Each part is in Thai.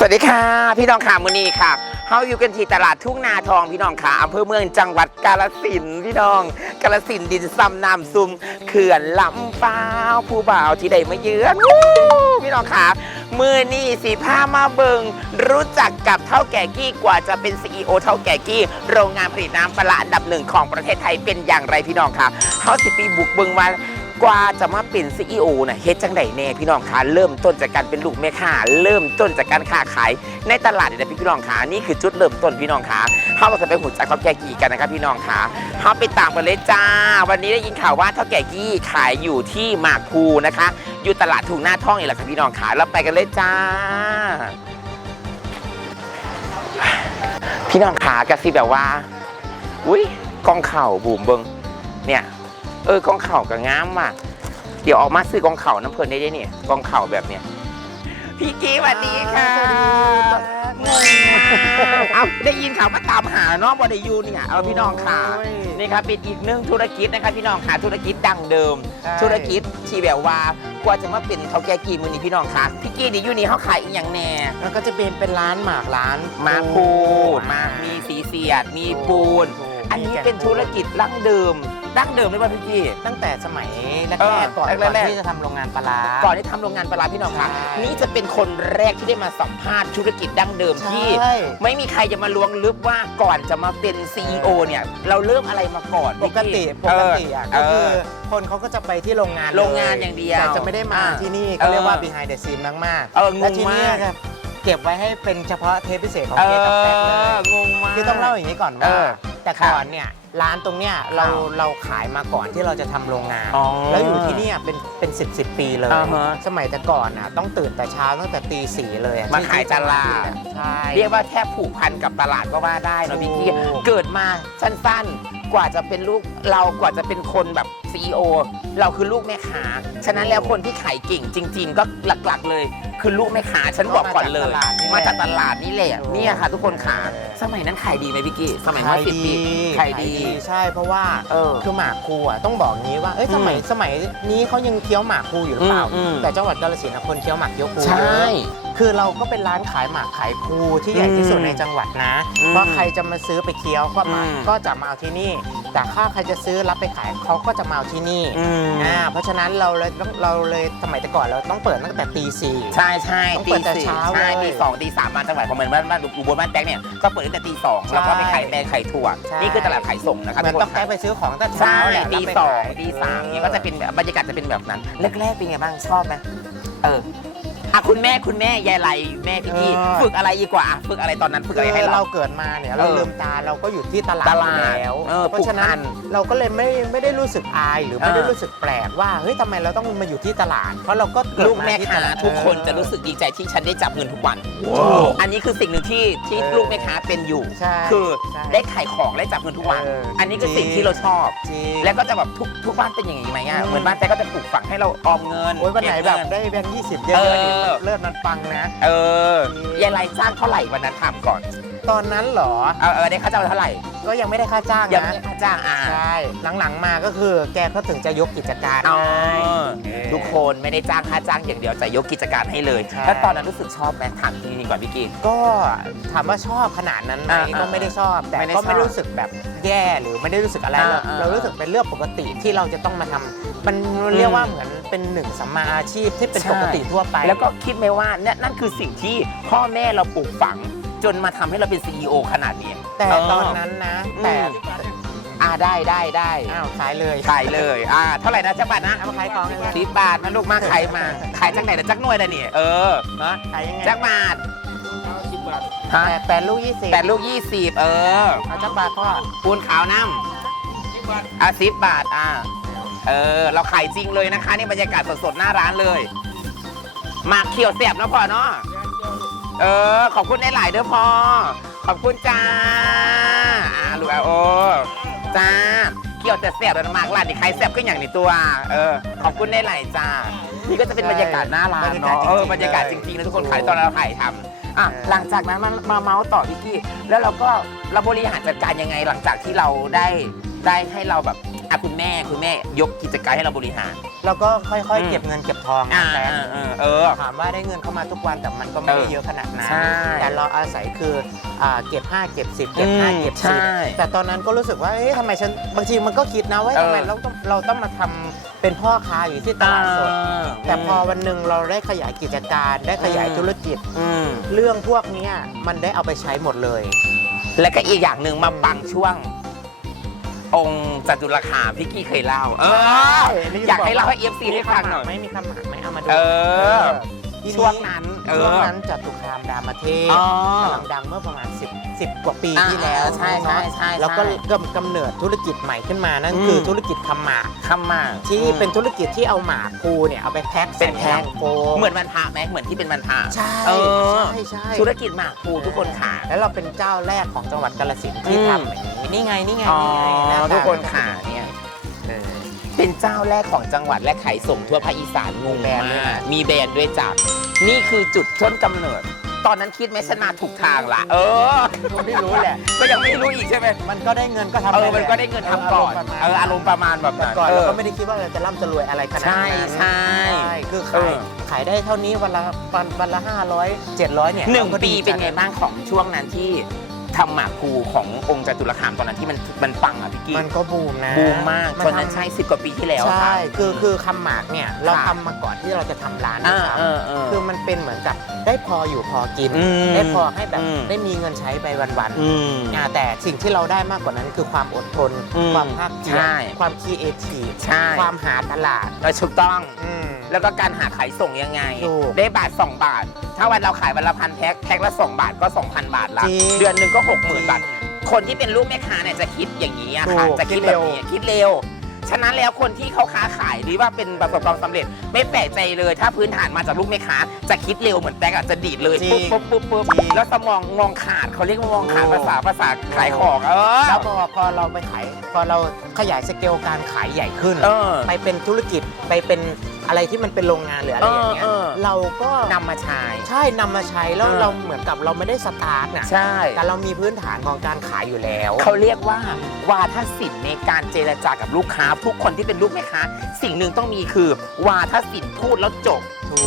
สวัสดีค่ะ พี่น้องขามือนี้ค่ะเฮาอยู่กันที่ตลาดทุ่งนาทองพี่น้องขาอำเภอเมืองจังหวัดกาฬสินพี่น้อง กาฬสินดินซ้ำน้ำซุมเขื่อนลำเปล่าผู้บ่าวที่ได้มาเยือนพี่น้องขามือนี่สีผ้ามาเบิงรู้จักกับเท่าแก่กี้กว่าจะเป็น CEO เท่าแก่กี้ โรงงานผลิตน้ำปลาร้าอันดับหนึ่งของประเทศไทยเป็นอย่างไรพี่น้องคะเฮาสิปีบุกเบิงว่า กว่าจะมาเป็นซีอีโอน่ะเฮ็ดจังไดแน่พี่น้องคะเริ่มต้นจากการเป็นลูกแม่ค้าเริ่มต้นจากการค้าขายในตลาดเนี่ยนะพี่น้องคะนี่คือจุดเริ่มต้นพี่น้องคะเฮาเราจะไปหุ่นจากข้าแก่กี้กันนะครับพี่น้องคะเฮาไปตามกันเลยจ้า วันนี้ได้ยินข่าวว่าเท่าแก่กี้ขายอยู่ที่หมากภูนะคะ อยู่ตลาดทุ่งหน้าท่องนี่แหละค่ะพี่น้องคะเราไปกันเลยจ้าพี่น้องขากระซิบแบบว่า อุ้ยกองเข่าบูมเบิงเนี่ย เออกองเข่ากับงามว่ะ เดี๋ยวออกมาซื้อกองเข่าน้ำเพลินได้ด้วยเนี่ยกองเข่าแบบเนี้ยพี่กี้สวัสดีค่ะสวัสดีครับงงมากเอาได้ยินข่าวมาตามหาเนาะบอดยูเนี่ยเอาพี่น้องค่ะโอ้ยนี่ครับเป็นอีกหนึ่งธุรกิจนะครับพี่น้องค่ะธุรกิจดังเดิมใช่ธุรกิจที่แบบว่ากว่าจะมาเป็นเท่าแก่กี่มือนี้พี่น้องค่ะพี่กี้นี่อยู่นี่เขาขายอีกอย่างแน่มันก็จะเป็นเป็นร้านหมากร้านมาปูมามีสีเสียด มีปูนถูกอันนี้เป็นธุรกิจดั้งเดิมดั้งเดิมเลยป่ะพี่กี้ ตั้งแต่สมัยแรเออกๆก่อนแรกๆ ก่อนที่จะทำโรงงานปลาร้า ก่อนที่ทำโรงงานปลาร้าพี่น้องค่ะใช่ นี่จะเป็นคนแรกที่ได้มาสัมภาษณ์ธุรกิจดั้งเดิมที่ ใช่ ไม่มีใครจะมาล้วงลึกว่าก่อนจะมาเป็น CEO เนี่ย เราเริ่มอะไรมาก่อนปกติพี่ปกติอะเอก็คืออคนเขาก็จะไปที่โรงงานโรงงานอย่างเดียวแต่จะไม่ได้มาอ่าที่นี่เขาเรียกว่า เออ behind the scene มากๆเอองงและที่นี่มากจะเก็บไว้ให้เป็นเฉพาะเทปพิเศษของเอเกกับแป๊บเลอยงงมาก คือต้องเล่าอย่างนี้ก่อนเอว่า อ แต่ก่อนเนี่ยร้านตรงเนี้ยเราเราขายมาก่อนที่เราจะทำโรงงาน อ๋อแล้วอยู่ที่เนี่ยเป็นเป็นสิบสิบปีเลย อ่าฮะสมัยแต่ก่อนอะต้องตื่นแต่เช้าตั้งแต่ตีสี่เลยอะมาที่ขายตลาด ใช่ เรียกว่าแทบผูกพันกับตลาดก็ว่าได้เนอะพี่กี้ถูก เกิดมาสั้นๆ กว่าจะเป็นลูกเรากว่าจะเป็นคนแบบ CEO เราคือลูกแม่ค้าฉะนั้นแล้วคนที่ขายเก่งจริง ๆ ก็หลักๆเลย คือลูกแม่ค้าฉันบอกก่อนเลย มาจากตลาดนี่แหละเนี่ยค่ะ ทุกคนขาสมัยนั้นขายดีไหมพี่กี้สมัยเมื่อสิบปีขายดีใช่เพราะว่าเออคือหมากคูอะต้องบอกงี้ว่าเอ้ยอืมสมัยสมัยนี้เขายังเคี้ยวหมากคูอยู่หรือเปล่าอืมอืมแต่จังหวัดกาฬสินธุ์อะคนเคี้ยวหมากเคี้ยวคูใช่เยอะคือเราก็เป็นร้านขายหมากขายคูที่ใหญ่ที่สุดอืมในจังหวัดนะอืมเพราะใครจะมาซื้อไปเคี้ยวก็มาอืมก็จะมาเอาที่นี่ แต่ถ้าใครจะซื้อรับไปขายเขาก็จะมาเอาที่นี่อืม อ่าเพราะฉะนั้นเราเลยต้องเราเลยสมัยแต่ก่อนเราต้องเปิดตั้งแต่ตีสี่ ใช่ใช่ต้องตีเปิดแต่สี่เช้าใช่เลยตีสองตีสามมาจังหวัดของเหมือนบ้านบ้านอุบลบ้านแตกเนี่ยก็เปิดตั้งแต่ตีสองแล้วก็ไปขายแบรนด์ขายถั่ว ใช่ นี่คือตลาดขายส่งนะครับเหมือนทุกคต้องนแก้ไปซื้อของตั้งแต่ใช่เช้าแหละตีแล้วไปสองขายตีสามเออนี่ก็จะเป็นแบบบรรยากาศจะเป็นแบบนั้นแรกๆเป็นไงบ้างชอบไหมเออ อะคุณแม่คุณแม่ยายไรแม่พี่กี้เออ ฝึกอะไรดีกว่าอะฝึกอะไรตอนนั้นฝึกอะไรให้คือเรา เราเกิดมาเนี่ยเราเออลืมตาเราก็อยู่ที่ตลาดตลาดอยู่แล้วเออเพราะฉะนั้ผูกพันนเราก็เลยไม่ไม่ได้รู้สึกอายหรือไม่ได้เออรู้สึกแปลกว่าเฮ้ยทำไมเราต้องมาอยู่ที่ตลาด เพราะเราก็เดลูกแม่ที่ค้าตลดทุกคนเออจะรู้สึกดีใจที่ฉันได้จับเงินทุกวันว้าวอันนี้คือสิ่งหนึ่งที่ที่เออลูกแม่ค้าเป็นอยู่ ใช่ คือใช่ได้ขายของได้จับเงินทุกวัน เอออั อันนี้คือจริงสิ่งที่เราชอบ จริงแล้วก็จะแบบทุกทุกบ้านเป็นอย่างนี้ไหมอะอืมเหมือนบ้านแจ๊กก็จะปลูกฝังให้เราออมเงินโอ้ยวันไหนเก็แบบเงิได้แบงค์ยี่สิบเยเออะอๆเนี่ยเลิศมันปังนะ เออจริงยายไรจ้างเท่าไหร่วันนั้นถามก่อน ตอนนั้นเหรอ เออเออได้ค่าจ้างเท่าไหร่ ก็ยังไม่ได้ค่าจ้างยังไม่นะได้ค่าจ้างอ่า ใช่หลังๆมาก็คือแกเขาถึงจะยกกิจการอ๋อให้ทุกคนไม่ได้จ้างค่าจ้างอย่างเดียวจะยกกิจการให้เลยใช่แล้วตอนนั้นรู้สึกชอบไหมถามจริงๆก่อนพี่กี ก็ถามว่าชอบขนาดนั้นไหมอ่าก็ไม่ได้ชอบ แต่ไม่ได้ก็ไม่ชอบรู้สึกแบบแย่หรือไม่ได้รู้สึกอะไรอ่าเราอ่าเรารู้สึกเป็นเรื่องปกติที่เราจะต้องมาทำมันเรียกว่าเหมือนเป็นหนึ่งสัมมาอาชีพที่เป็นใช่ ปกติทั่วไป แล้วก็คิดไหมว่าเนี่ยนั่นคือสิ่งที่พ่อแม่เราปลูกฝัง จนมาทำให้เราเป็น CEO ขนาดนี้แต่เตอนนั้นนะ แต่อ่าได้ได้ได้อ้าวขายเลยขายเลยอ่าเท่าไหร่นะจักบาทนะเอามาขายของเลยนะสิบบาทนะลูกมาขายมา ขายจักไหนแต่จักหน่วยละนี่เออนะขายยังไงจักบาทฮะแปดแปดลูกยี่สิบแปดลูกยี่สิบเออเอาจักบาทพ่อปูนขาวน้ำอะสิบบาทอ่าเออเราขายจริงเลยนะคะนี่บรรยากาศสดๆหน้าร้านเลยหมากเขียวเสียบนะพ่อเนาะ เออ ขอบคุณได้หลายๆเด้อพ่อ ขอบคุณจ้าอ่าลูกอะโอ้จ้าเขียวแต่เสียบแล้วมากร้านนี่ใครเสียบก็อย่างในตัว เออ ขอบคุณได้หลายจ้า นี่ก็จะเป็นบรรยากาศหน้าร้านเนาะ เออ บรรยากาศจริงๆนะทุกคนขายตอนเราถ่ายทำอะ หลังจากนั้นมามาเมาส์ต่อพี่กี้ แล้วเราก็เราบริหารจัดการยังไงหลังจากที่เราได้ได้ให้เราแบบ อะคุณแม่คุณแม่ยกกิจการให้เราบริหาร เราก็ค่อยอืม ๆ เก็บเงินเก็บทองอ่าแต่เออเออเออ ถามว่าได้เงินเข้ามาทุกวันแต่มันก็ไม่ได้เออเยอะขนาดนั้นใช่แต่เราอาศัยคืออ่าเก็บ 5 เก็บ 10 เก็บ อืม5 เก็บ ใช่10 แต่ตอนนั้นก็รู้สึกว่าเอ๊ะทำไมฉันบางทีมันก็คิดนะว่าเออ ทำไมเราต้องเราต้องมาทำเป็นพ่อค้าอยู่ที่ตลาดสด แต่พอวันหนึ่งเราได้ขยายกิจการได้ขยายอืมธุรกิจ อืม เรื่องพวกเนี้ยมันได้เอาไปใช้หมดเลย แล้วก็อีกอย่างหนึ่งมาปังช่วง องค์จตุรคามพี่กี้เคยเล่า เออ อยากให้เล่าให้เอฟซีให้ฟังหน่อย ไม่มีคำหมายไม่เอามาดูเออ ทีช่วงนั้นเออช่วงนั้นจตุคามรามเทพอ๋อ กำลังดังเมื่อประมาณ 10 10 กว่าปีอ่าที่แล้วใช่ใช่ใช่แล้วก็ใช่กำกำเนิดธุรกิจใหม่ขึ้นมานั่นอืม คือธุรกิจคำหมากคำมาที่เป็นธุรกิจที่เอาหมากภูเนี่ยเอาไปแพ็คเป็นแพ็คใส่โฟมเหมือนวันพระไหมเหมือนที่เป็นวันพระใช่เออใช่ใช่ ธุรกิจหมากภูทุกคนขา แล้วเราเป็นเจ้าแรกของจังหวัดกาฬสินธุ์ที่อืม ทำอย่างนี้ นี่ไงนี่ไงอ๋อนี่ไงหาตาทุกคนขาเนี่ยเออเป็นเจ้าแรกของจังหวัดและขายส่งทั่วภาคอีสานงงมีแบรนด์ด้วยมากนะมีแบรนด์ด้วยจ้ะนี่คือจุดต้นกำเนิด ตอนนั้นคิดไหมฉันมาถูกทางละเออไม่รู้แหละ ก็ยังไม่รู้อีกใช่ไหมมันก็ได้เงินก็ทำเออปมันก็ได้เงินทำก่อนเอออารมณ์ประมาณแบบแต่นั้นก่อนเอเราอก็ไม่ได้คิดว่าเราจะร่ำจะรวยอะไรขนาดใช่นั้นใช่ใช่คือเอขายอ ขายได้เท่านี้วันละวันวันละห้าร้อยเจ็ดร้อยเนี่ยหนึ่งราก็ปีดีใจเป็นไงบ้างของช่วงนั้นที่ ทำหมากภูขององค์จตุรคามตอนนั้นที่มันมันปังอะพี่กี้มันก็บูมนะบูมมากมัตอนนั้นทำใช่สิบกว่าปีที่แล้วใช่ค่ะคือคือคำหมากเนี่ยเราค่ะทำมาก่อนที่เราจะทำร้านอ่าด้วยซ้เออเออำคือมันเป็นเหมือนกับได้พออยู่พอกิน อืมได้พอให้แบบอืม ได้มีเงินใช้ไปวันอืมๆอ่าแต่สิ่งที่เราได้มากกว่านั้นคือความอดทน อืมความภาคเพียรใช่ความคิดเอทีฟใช่ ความหาตลาดเราถูกต้อง อืม แล้วก็การหาขายส่งยังไง ถูกได้บาท 2 บาท ถ้าวันเราขายวันละพันแพ็คแพ็คละ 2 บาทก็ 2,000 บาทละจริงเดือนหนึ่งก็ 60,000 บาท คนที่เป็นลูกแม่ค้าเนี่ยจะคิดอย่างนี้อะค่ะถูกจะคิดคิดแบเร็บวนี้คิดเร็ว ฉะนั้นแล้วคนที่เขาค้าขายหรือว่าเป็นประสบความสำเร็จ ไม่แปลกใจเลยถ้าพื้นฐานมาจากลูกแม่ค้าจะคิดเร็วเหมือนแป๊กอะจะดีดเลยจริงปุ๊บปุ๊บปุ๊บปุ๊บจริง แล้วสมองมองขาดเขาเรียกว่ามองขาดถูกภาษาภาษาขายของเออแล้วพอพอเราไปขายพอเราขยายสเกลการขายใหญ่ขึ้น เออ ไปเป็นธุรกิจไปเป็น อะไรที่มันเป็นโรงงานหรืออะไรอย่างเงี้ยเออเออ เราก็นำมาใช้ ใช่นำมาใช้แล้วเออ เราเหมือนกับเราไม่ได้สตาร์ทน่ะใช่ แต่เรามีพื้นฐานของการขายอยู่แล้ว เขาเรียกว่าวาทศิลป์ในการเจรจากับลูกค้า ทุกคนที่เป็นลูกแม่ค้าสิ่งหนึ่งต้องมีคือ วาทศิลป์พูดแล้วจบ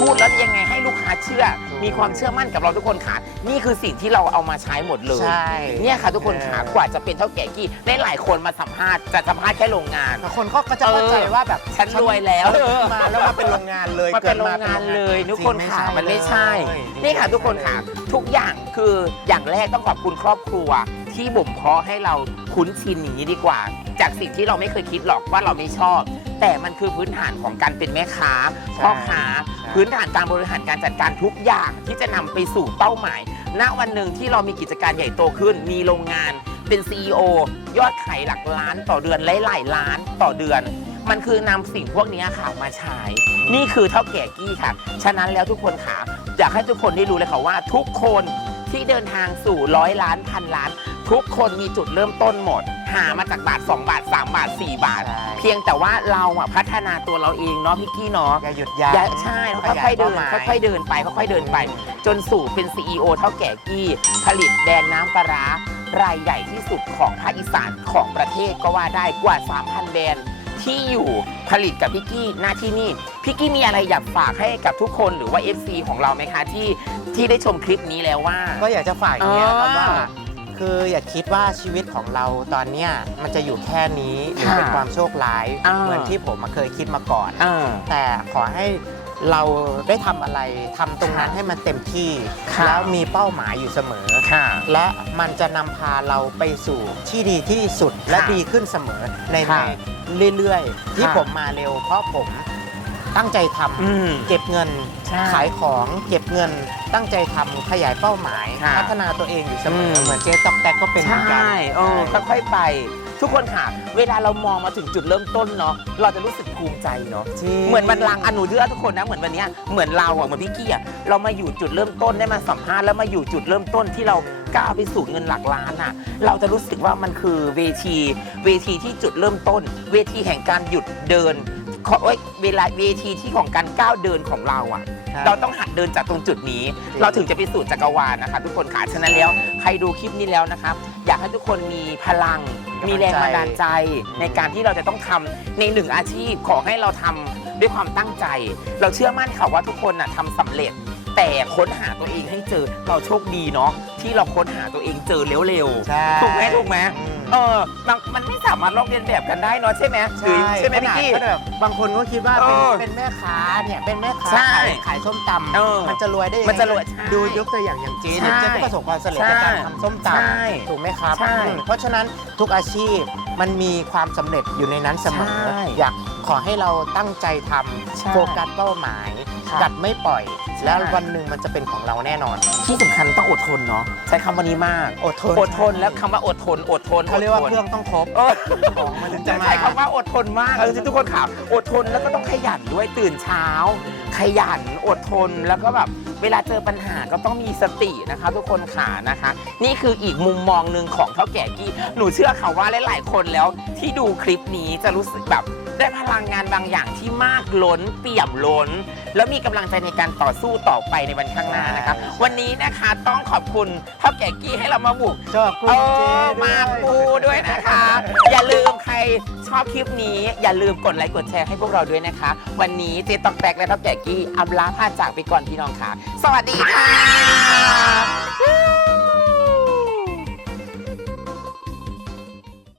พูดแล้วยังไงให้ลูกค้าเชื่อถูกมีความเชื่อมั่นกับเราทุกคนค่ะ นี่คือสิ่งที่เราเอามาใช้หมดเลย ใช่เนี่ยค่ะทุกคนค่ะเออ กว่าจะเป็นเท่าแก่กี้ได้หลายคนมาสัมภาษณ์จะสัมภาษณ์แค่โรงงาน แต่คนเขาก็จะเข้าใจว่าแบบฉันรวยแล้วเออมาแล้วมาเป็นโรงงานเลยมาเป็นกิโรดงงานเลยทุกคนจริงค่ะไมันไม่ใช่ เลย นี่ค่ะทุกคนค่ะทุกอย่างคืออย่างแรกต้องขอบคุณครอบครัว ที่บ่มเพาะให้เราคุ้นชินอย่างนี้ดีกว่า จากสิ่งที่เราไม่เคยคิดหรอกว่าเราไม่ชอบ แต่มันคือพื้นฐานของการเป็นแม่ค้าพ่อค้าพื้นฐานการบริหารการจัดการทุกอย่างที่จะนำไปสู่เป้าหมาย ณวันหนึ่งที่เรามีกิจการใหญ่โตขึ้น มีโรงงานเป็น CEO ยอดขายหลักล้านต่อเดือนหลายๆล้านต่อเดือน มันคือนำสิ่งพวกนี้ค่ะมาใช้ นี่คือเท่าแก่กี้ค่ะ ฉะนั้นแล้วทุกคนค่ะ อยากให้ทุกคนได้รู้เลยค่ะว่าทุกคนที่เดินทางสู่ร้อยล้านพันล้าน ทุกคนมีจุดเริ่มต้นหมด หามาจากบาท 2 บาท 3 บาท 4 บาท ใช่ เพียงแต่ว่าเราอะพัฒนาตัวเราเองเนาะพี่กี้เนาะอย่าหยุดยั้งอย่าใช่ค่อยๆเดินขยายค่เป้าหมายอยๆเดินไปค่อยๆเดินไป จนสู่เป็น CEO เท่าแก่กี้ผลิตแบรนด์น้ำปลาร้ารายใหญ่ที่สุดของภาคอีสานของประเทศก็ว่าได้กว่า 3,000 แบรนด์ที่อยู่ผลิตกับพี่กี้หน้าที่นี่พี่กี้มีอะไรอยากฝากให้กับทุกคนหรือว่า FC ของเราไหมคะที่ที่ได้ชมคลิปนี้แล้วว่า ก็อยากจะฝากอย่างเงี้ยครับอ่าว่า คืออย่าคิดว่าชีวิตของเราตอนเนี้ยมันจะอยู่แค่นี้หรือค่ะเป็นความโชคร้ายอ่า เหมือนที่ผมมาเคยคิดมาก่อน อ่า แต่ขอให้เราได้ทำอะไรทำตรงนั้นค่ะให้มันเต็มที่ ค่ะ แล้วมีเป้าหมายอยู่เสมอ ค่ะ และมันจะนำพาเราไปสู่ที่ดีที่สุดและค่ะดีขึ้นเสมอในค่ะในเรื่อยๆ ที่ค่ะผมมาเร็วเพราะผม ตั้งใจทำอืมเก็บเงินใช่ขายของเก็บเงิน ตั้งใจทำขยายเป้าหมาย ค่ะพัฒนาตัวเองอยู่เสมออืมเหมือนเจ๊ตอกแตกก็เป็นเหมือนกัน ใช่เออค่อยๆไป ทุกคนค่ะ เวลาเรามองมาถึงจุดเริ่มต้นเนาะ เราจะรู้สึกภูมิใจเนาะ จริง เหมือนบันลังก์อนุเดือทุกคนนะ เหมือนวันเนี้ยเหมือนเราอะเหมือนพี่กี้อะเรามาอยู่จุดเริ่มต้นได้มาสัมภาษณ์แล้วมาอยู่จุดเริ่มต้นที่เราก้าวไปสู่เงินหลักล้านอะเราจะรู้สึกว่ามันคือเวที เวทีที่จุดเริ่มต้น เวทีแห่งการหยุดเดิน ขอเอ้ยเวลาเวทีที่ของการก้าวเดินของเราอะ ครับเราต้องหัดเดินจากตรงจุดนี้จริงเราถึงจะไปสู่จักรวาลนะคะทุกคนค่ะฉะนั้นแล้วใครดูคลิปนี้แล้วนะครับ อยากให้ทุกคนมีพลังมีแรงบันดาลใจ ในการที่เราจะต้องทำในหนึ่งอาชีพขอให้เราทำด้วยความตั้งใจ เราเชื่อมั่นค่ะว่าทุกคนน่ะทำสำเร็จ แต่ค้นหาตัวเองให้เจอ เราโชคดีเนาะที่เราค้นหาตัวเองเจอเร็วใช่ๆถูกไหมถูกไหมอืม เออบางมันไม่สามารถลอกเลียนแบบกันได้เนาะใช่ไหมหรือใช่ไหมขพี่นาดกี้ก็แบบบางคนก็คิดว่าเอเป็นอเป็นแม่ค้าเนี่ยเป็นแม่ค้าใช่ขายขายส้มตเออำมันจะรวยได้ยังไงมันจะรวยใช่ดูยกตัวอย่างอย่างเจ๊เนี่ยใช่เจ๊ก็ประสบความสำเร็จใช่ในการทำส้มตใช่ำถูกไหมครับใช่อืมเพราะฉะนั้นทุกอาชีพมันมีความสำเร็จอยู่ในนั้นเสมอใช่อยากขอให้เราตั้งใจทใช่ำโฟกัสเป้าหมาย ค่ะ กัดไม่ปล่อยใช่ แล้ววันหนึ่งมันจะเป็นของเราแน่นอน ที่สำคัญต้องอดทนเนาะใช้คำวันนี้มากอดทนอดทนแล้วคำว่าอดทนอดทนเขาเรียกว่าดทนเครื่องต้องครบเออของมันถึงจะจะมาใช้คำว่าอดทนมากเออทุกคนค่ะอดทนแล้วก็ต้องขยันด้วยตื่นเช้า ขยันอดทนแล้วก็แบบเวลาเจอปัญหาก็ต้องมีสตินะคะ ทุกคนค่ะนะคะ นี่คืออีกมุมมองหนึ่งของเท่าแก่กี้หนูเชื่อค่ะว่าหลายๆคนแล้วที่ดูคลิปนี้จะรู้สึกแบบ ได้พลังงานบางอย่างที่มากล้นเปี่ยมล้น แล้วมีกำลังใจในการต่อสู้ต่อไปในวันข้างหน้านะคะวันนี้นะคะต้องขอบคุณเท่าแก่กี้ให้เรามาบุก ชอบคุณเอเจอด้วมายปูด้วยนะคะ อย่าลืมใครชอบคลิปนี้ อย่าลืมกดไลค์กดแชร์ให้พวกเราด้วยนะคะ วันนี้เจ๊ตอกแตกและเท่าแก่กี้อำลาพาจากไปก่อนพี่น้องค่ะ สวัสดีค่ะ